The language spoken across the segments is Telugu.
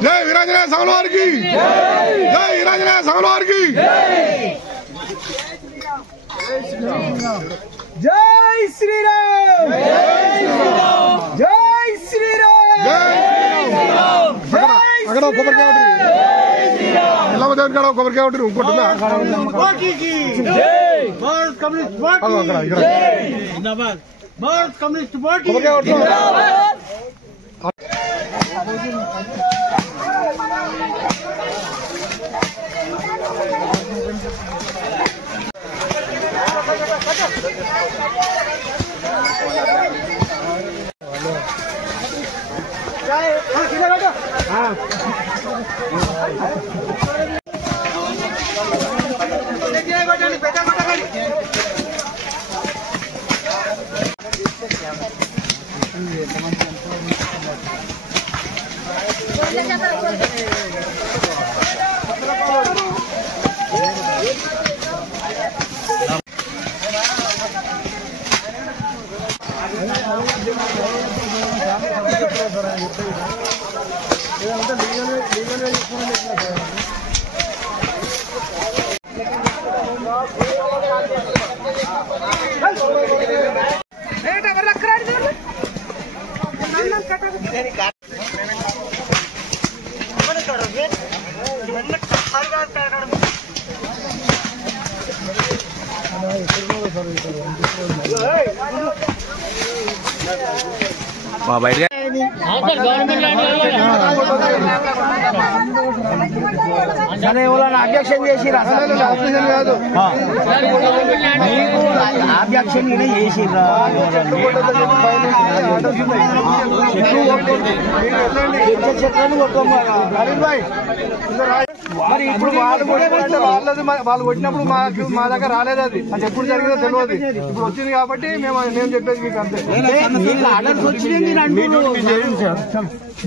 जय वीरांजनेय सांगलवार की जय वीरांजनेय सांगलवार की जय श्री राम जय श्री राम अगर खबर क्या उठ खबर क्या उठ पार्टी की जय भारत कम्युनिस्ट पार्टी जिंदाबाद भारत कम्युनिस्ट पार्टी जिंदाबाद సరే ఎవరైనా అబ్జెక్షన్ చేసిరా కాదు అబ్జెక్షన్ చేసిరా మరి ఇప్పుడు వాళ్ళు కొట్టినప్పుడు మా దగ్గర రాలేదు అది ఎప్పుడు జరిగిందో తెలియదు. ఇప్పుడు వచ్చింది కాబట్టి మేము చెప్పేది మీకు అంతే.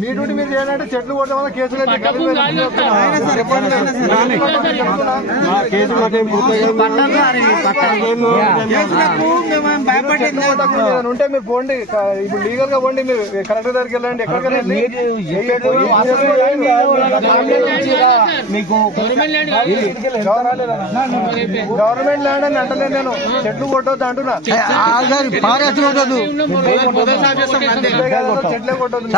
మీ డ్యూటీ మీరు చేయాలంటే చెట్లు కొట్టడం వల్ల కేసులు ఉంటే మీరు పోండి, ఇప్పుడు లీగల్ గా పోండి, మీరు కలెక్టర్ దగ్గరికి వెళ్ళండి, ఎక్కడికైనా గవర్నమెంట్ ల్యాండ్ అని అంటలేదు నేను. చెట్లు కొట్టొద్దు అంటున్నా. చెట్లే కొట్టొద్దు.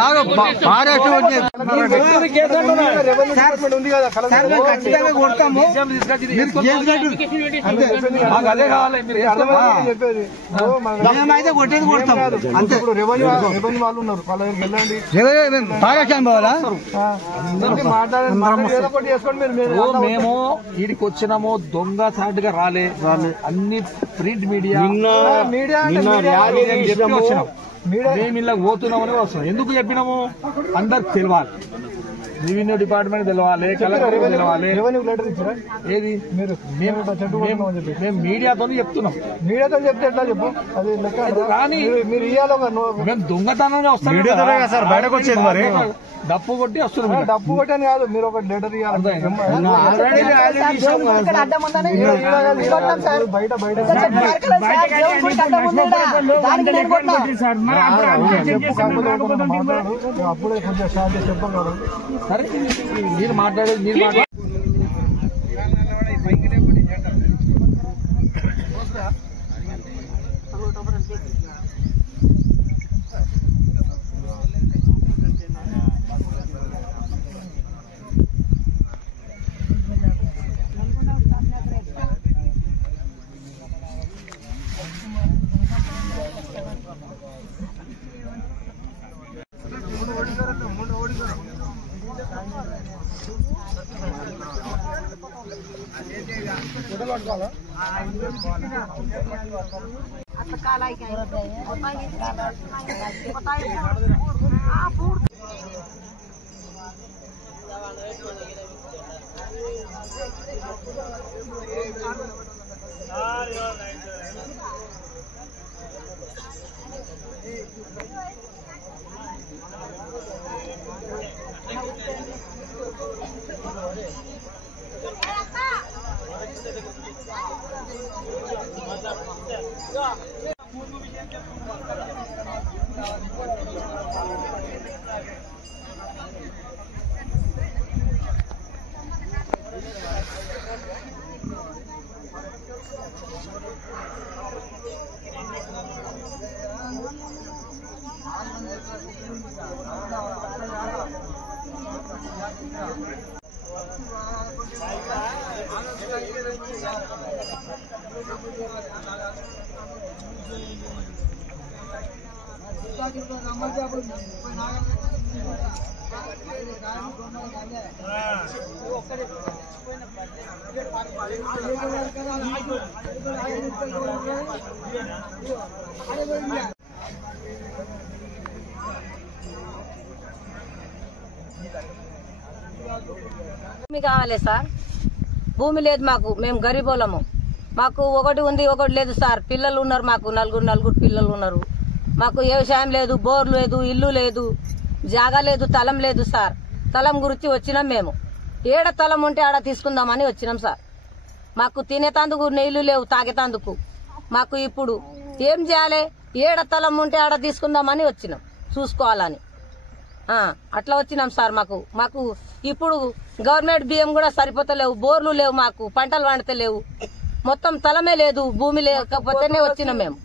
ఉంది కదా అదే కావాలి చెప్పేది. ఇప్పుడు రెవెన్యూ వాళ్ళు ఉన్నారు, వాళ్ళ దగ్గరికి వెళ్ళండి, మాట్లాడండి. మేము వీడికి వచ్చినాము దొంగ సాటుగా రాలే అన్ని ప్రింట్ మీడియా వచ్చినాం. మేము ఇలా పోతున్నామని వస్తున్నాం. ఎందుకు చెప్పినాము? అందరికి తెలియాలి, రెవెన్యూ డిపార్ట్మెంట్ తెలవాలి, కలెక్టర్ తెలవాలి. ఏది మేము మీడియాతో చెప్తున్నాం. మీడియాతో చెప్తే ఎట్లా చెప్పు? అది కానీ మీరు ఇయ్యాలో మేము దొంగతనంగా వస్తాం, బయటకు వచ్చేది. మరి డప్పు కొట్టి వస్తున్నాం. డప్పు కొట్టని కాదు, మీరు ఒక లెటర్ ఇవ్వాలి. బయట అప్పుడే కొంచెం స్టార్ట్ చేసి చెప్పాం కదా. సరే మీరు మాట్లాడేది కావాలి సార్. భూమి లేదు మాకు, మేము గరీబోళ్ళము. మాకు ఒకటి ఉంది ఒకటి లేదు సార్. పిల్లలు ఉన్నారు, మాకు నలుగురు పిల్లలు ఉన్నారు. మాకు వ్యవసాయం లేదు, బోర్ లేదు, ఇల్లు లేదు, జాగా లేదు, తలం లేదు సార్. తలం గురించి వచ్చినాం మేము. ఏడ తలం ఉంటే ఆడ తీసుకుందామని వచ్చినాం సార్. మాకు తినేతందుకు నీళ్లు లేవు, తాగేతందుకు. మాకు ఇప్పుడు ఏం చేయాలి? ఏడ తలం ఉంటే ఆడ తీసుకుందామని వచ్చినాం, చూసుకోవాలని. అట్లా వచ్చినాం సార్. మాకు ఇప్పుడు గవర్నమెంట్ బియ్యం కూడా సరిపోతలేవు, బోర్లు లేవు, మాకు పంటలు పండతలేవు, మొత్తం తలమే లేదు. భూమి లేకపోతేనే వచ్చినాం మేము.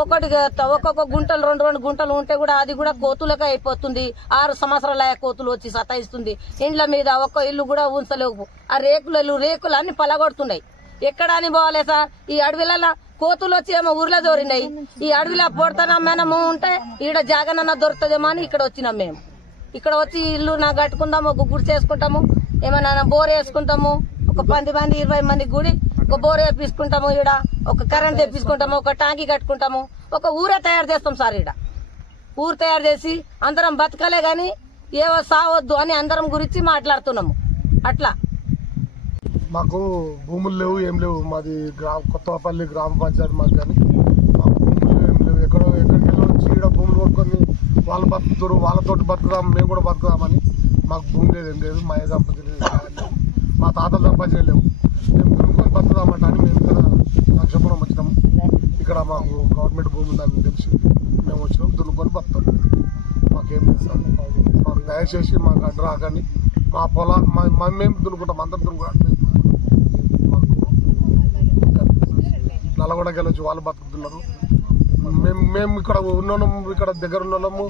ఒక్కొక్క గుంటలు 2 గుంటలు ఉంటే కూడా అది కూడా కోతులకే అయిపోతుంది. 6 సంవత్సరాల కోతులు వచ్చి సతాయిస్తుంది. ఇండ్ల మీద ఒక్క ఇల్లు కూడా ఉంచలేవు. ఆ రేకులు అన్ని పలగొడుతున్నాయి. ఎక్కడ అని పోవాలి సార్? ఈ అడవిలలో కోతులు వచ్చి ఏమో ఊర్లో దోరినాయి. ఈ అడవిలో పొడతానమ్మేనము ఉంటే ఈడ జాగనన్న దొరుకుతుందేమో అని ఇక్కడ వచ్చినాం మేము. ఇక్కడ వచ్చి ఇల్లు నాకు కట్టుకుందాము, ఒక గుడి చేసుకుంటాము, ఏమైనా బోర్ వేసుకుంటాము, ఒక 10 మంది 20 మంది గుడి ఒక బోర్ వేపించుకుంటాము, ఈడ ఒక కరెంట్ తెప్పించుకుంటాము, ఒక టాంకీ కట్టుకుంటాము, ఒక ఊరే తయారు చేస్తాం సార్. ఈడ ఊరు తయారు చేసి అందరం బతకలే గాని ఏవో సావద్దు అని అందరం గురించి మాట్లాడుతున్నాము. అట్లా మాకు భూములు లేవు, ఏం లేవు. మాది కొత్తపల్లి గ్రామ పంచాయతీ మాకు, కానీ మాకు భూములు ఏం లేవు. ఎక్కడికి వెళ్ళి వచ్చి ఈడ భూములు కొనుక్కొని వాళ్ళు బతుకుతారు, వాళ్ళతోటి బతుకుదాం, మేము కూడా బతుకుదామని. మాకు భూమి లేదు, ఏం లేదు. మా సంపాదించలేదు, మా తాతలు సంపాదించలేదు లేవు. మేము కొనుక్కొని బతుకుదామంట అని మేము ఇక్కడ లక్షపురం వచ్చినాము. ఇక్కడ మాకు గవర్నమెంట్ భూమి ఉందని తెలిసి మేము వచ్చినాం, దున్నుకొని బతుకుతాం. మాకేం చేస్తాం? మాకు దయచేసి మాకు అడ్డు రాకండి. మా పొలాలు మేము దున్నుకుంటాం, అందరు దున్నుకుంటాం. నల్గొండకి వెళ్ళొచ్చి వాళ్ళు బతుకుతున్నారు. మేము ఇక్కడ ఉన్నోళ్ళం, ఇక్కడ దగ్గర ఉన్నోళ్ళము,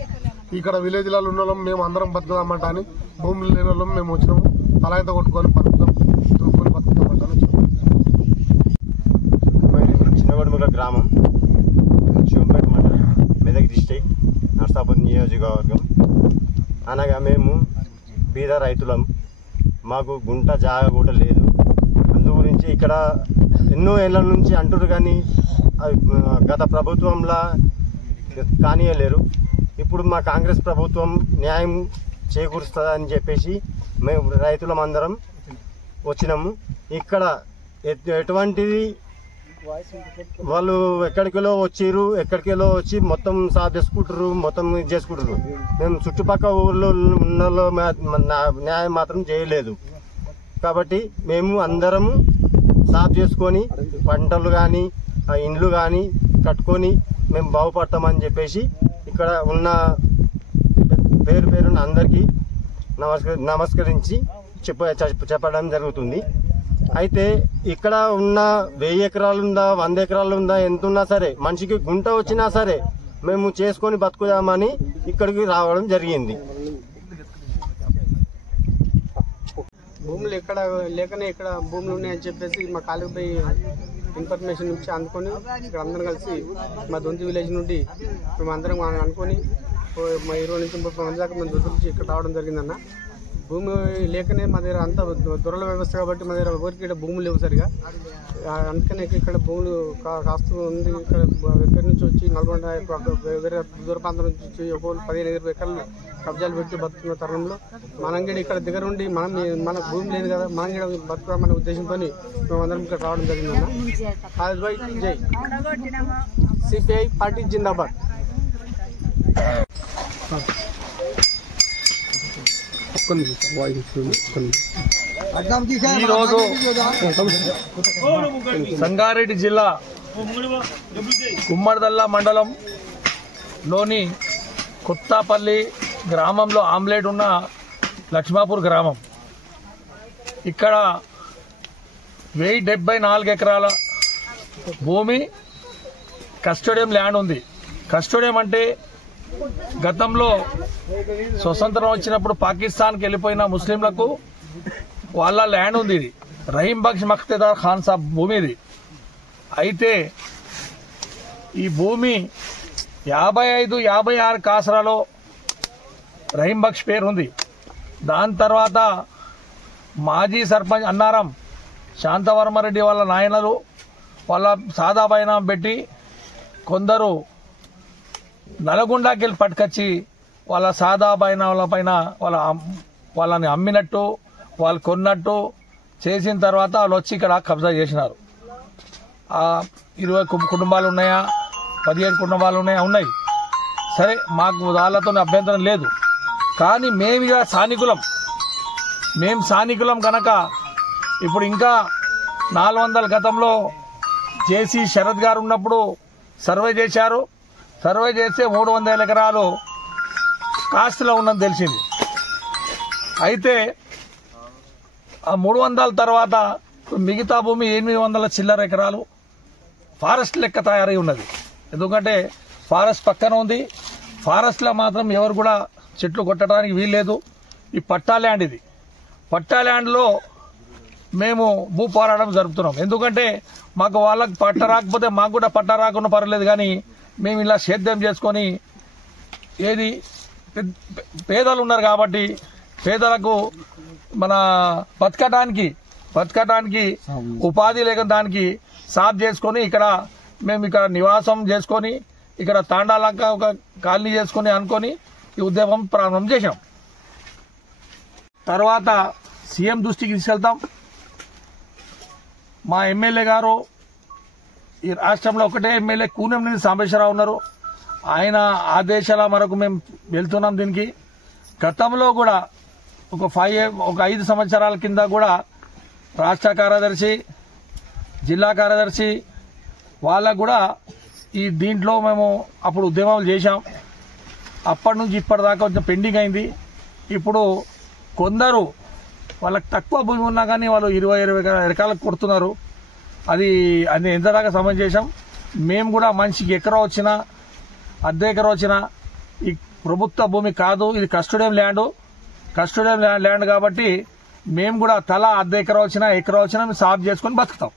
ఇక్కడ విలేజ్లలో ఉన్నోళ్ళం, మేము అందరం బతుకుదామంట అని భూములు లేని వాళ్ళం మేము వచ్చినాము. తలాయింత కొట్టుకొని బతుకుతాం, దున్నుకొని బతుకుతామంట అని వచ్చాము. చిన్నగొడుముల గ్రామం, శివంపేట మండలం, మెదక్ డిస్టిక్, నర్సాపూర్ నియోజకవర్గం. అనగా మేము బీద రైతులం. మాకు గుంట జాగ కూడా లేదు. అందు గురించి ఇక్కడ ఎన్నో ఏళ్ల నుంచి అంటారు, కానీ గత ప్రభుత్వంలా కానీయలేరు. ఇప్పుడు మా కాంగ్రెస్ ప్రభుత్వం న్యాయం చేకూరుస్తుందని చెప్పేసి మేము రైతులం అందరం వచ్చినాము. ఇక్కడ ఎటువంటిది వాళ్ళు ఎక్కడికెలో వచ్చిర్రు, ఎక్కడికెలో వచ్చి మొత్తం సాఫ్ చేసుకుంటారు, మొత్తం ఇది చేసుకుంటారు. మేము చుట్టుపక్కల ఊర్లో ఉన్న న్యాయం మాత్రం చేయలేదు. కాబట్టి మేము అందరము సాఫ్ చేసుకొని పంటలు కానీ ఇండ్లు కానీ కట్టుకొని మేము బాగుపడతామని చెప్పేసి ఇక్కడ ఉన్న పేరున అందరికీ నమస్కరించి చెప్పడం జరుగుతుంది. అయితే ఇక్కడ ఉన్న 1000 ఎకరాలు ఉందా, 100 ఎకరాలు ఉందా, ఎంత ఉన్నా సరే, మనిషికి గుంట వచ్చినా సరే మేము చేసుకొని బతుకుదామని ఇక్కడికి రావడం జరిగింది. భూములు ఎక్కడ లేకనే ఇక్కడ భూములు ఉన్నాయని చెప్పేసి మా కాలేజీ ఇన్ఫర్మేషన్ నుంచి అందుకొని ఇక్కడ అందరం కలిసి మా దొంతి విలేజ్ నుండి మేము అందరం అనుకొని మా 20 నుంచి 30 మంది దాకా మేము దొంతి నుంచి ఇక్కడ రావడం జరిగిందన్న. భూమి లేకనే మా దగ్గర అంతా దొరల వ్యవస్థ కాబట్టి మా దగ్గర ఎవరికి ఇక్కడ భూములు లేవు సరిగా. అందుకనే ఇక్కడ భూములు కాస్తూ ఉంది. ఇక్కడ ఎక్కడి నుంచి వచ్చి నల్గొండ వేరే దూర ప్రాంతం నుంచి వచ్చి ఒక్కొక్క 15-20 ఎకరాలు కబ్జాలు పెట్టి బతుకున్న తరుణంలో మనం కూడా ఇక్కడ దగ్గర ఉండి మన భూమి లేదు కదా, మనం కూడా బతుకుతామనే ఉద్దేశంతో మేమందరం ఇక్కడ రావడం జరిగిందన్న. హాజీ జై సిపిఐ పార్టీ జిందాబాద్. ఈరోజు సంగారెడ్డి జిల్లా గుమ్మడిదల్లా మండలంలోని కొత్తపల్లి గ్రామంలో ఆమ్లెట్ ఉన్న లక్ష్మాపూర్ గ్రామం. ఇక్కడ 1074 ఎకరాల భూమి కస్టోడియం ల్యాండ్ ఉంది. కస్టోడియం అంటే గతంలో స్వతంత్రం వచ్చినప్పుడు పాకిస్తాన్కి వెళ్ళిపోయిన ముస్లింలకు వాళ్ళ ల్యాండ్ ఉంది. ఇది రహీం బక్ష్ మఖ్తేదార్ ఖాన్ సాబ్ భూమి ఇది. అయితే ఈ భూమి 55-56 కాసరాలో రహీం బక్ష్ పేరు ఉంది. దాని తర్వాత మాజీ సర్పంచ్ అన్నారం శాంతవర్మారెడ్డి వాళ్ళ నాయనలు వాళ్ళ సాదా బైనాం పెట్టి కొందరు నల్గొండకి వెళ్ళి పట్టుకొచ్చి వాళ్ళ సాదా బైనాల పైన వాళ్ళని అమ్మినట్టు, వాళ్ళు కొన్నట్టు చేసిన తర్వాత వాళ్ళు వచ్చి ఇక్కడ కబ్జా చేసినారు. 20 కుటుంబాలు ఉన్నాయా, 17 కుటుంబాలు ఉన్నాయా? ఉన్నాయి. సరే, మాకు వాళ్ళతో అభ్యంతరం లేదు. కానీ మేము ఇక స్థానికులం కనుక ఇప్పుడు ఇంకా 400 గతంలో జేసీ శరత్ గారు ఉన్నప్పుడు సర్వే చేశారు. సర్వే చేస్తే 300 ఎకరాలు కాస్ట్లో ఉన్నది తెలిసింది. అయితే ఆ 300 తర్వాత మిగతా భూమి 800 చిల్లర ఎకరాలు ఫారెస్ట్ లెక్క తయారై ఉన్నది. ఎందుకంటే ఫారెస్ట్ పక్కన ఉంది. ఫారెస్ట్లో మాత్రం ఎవరు కూడా చెట్లు కొట్టడానికి వీల్లేదు. ఈ పట్టా ల్యాండ్, ఇది పట్టా ల్యాండ్లో మేము భూ పోరాటం జరుపుతున్నాం. ఎందుకంటే మాకు వాళ్ళకి పట్ట రాకపోతే మాకు కూడా పట్ట రాకుండా పర్లేదు, కానీ మేము ఇలా సేద్యం చేసుకొని ఏది పేదలు ఉన్నారు కాబట్టి పేదలకు మన బతకటానికి ఉపాధి లేక దానికి సాఫ్ చేసుకొని మేము ఇక్కడ నివాసం చేసుకొని ఇక్కడ తాండాలంక ఒక కాలనీ చేసుకుని అనుకొని ఈ ఉద్యమం ప్రారంభం చేశాం. తర్వాత సీఎం దృష్టికి తీసుకెళ్తాం. మా ఎమ్మెల్యే గారు ఈ రాష్ట్రంలో ఒకటే ఎమ్మెల్యే కూనంనేని సాంబశివరావు ఉన్నారు. ఆయన ఆదేశాల మేరకు మేము వెళ్తున్నాం. దీనికి గతంలో కూడా ఒక 5 సంవత్సరాల కింద కూడా రాష్ట్ర కార్యదర్శి, జిల్లా కార్యదర్శి వాళ్ళకు కూడా ఈ దీంట్లో మేము అప్పుడు ఉద్యమాలు చేశాం. అప్పటి నుంచి ఇప్పటిదాకా కొంచెం పెండింగ్ అయింది. ఇప్పుడు కొందరు వాళ్ళకి తక్కువ భూమి ఉన్నా కానీ వాళ్ళు 20 ఎకరాలకు కొడుతున్నారు. అది ఎంత దాకా సమస్య చేశాం. మేము కూడా మనిషికి ఎకరా వచ్చినా అర్ధ ఎకరా వచ్చినా ఈ ప్రభుత్వ భూమి కాదు, ఇది కస్టోడియం ల్యాండ్ కాబట్టి మేము కూడా తల అర్ధ ఎకరా వచ్చినా మేము సాఫ్ చేసుకొని బతుకుతాం.